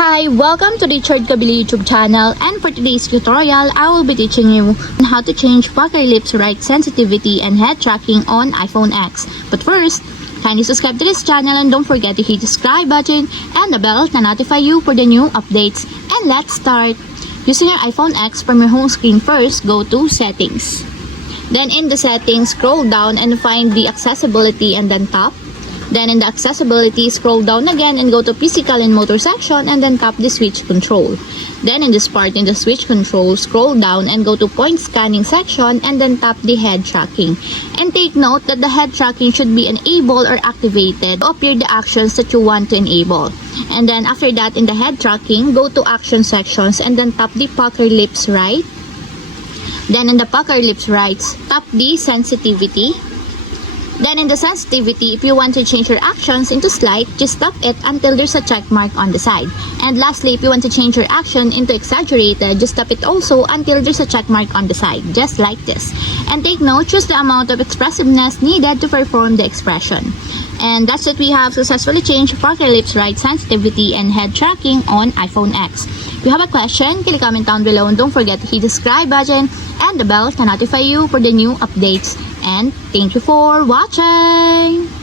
Hi, welcome to the Richard Kabili YouTube channel, and for today's tutorial, I will be teaching you on how to change pucker lips right sensitivity and head tracking on iPhone X. But first, kindly subscribe to this channel and don't forget to hit the subscribe button and the bell to notify you for the new updates. And let's start. Using your iPhone X, from your home screen first, go to Settings. Then in the settings, scroll down and find the accessibility and then tap. Then in the accessibility, scroll down again and go to physical and motor section and then tap the switch control. Then in this part, in the switch control, scroll down and go to point scanning section and then tap the head tracking. And take note that the head tracking should be enabled or activated to appear the actions that you want to enable. And then after that, in the head tracking, go to action sections and then tap the pucker lips right. Then in the pucker lips right, tap the sensitivity. Then in the sensitivity, if you want to change your actions into slight, just tap it until there's a check mark on the side. And lastly, if you want to change your action into exaggerated, just tap it also until there's a check mark on the side, just like this. And take note, choose the amount of expressiveness needed to perform the expression. And that's it, we have successfully changed pucker lips right sensitivity and head tracking on iPhone X. If you have a question, kindly comment down below and don't forget to hit the subscribe button and the bell to notify you for the new updates. And thank you for watching!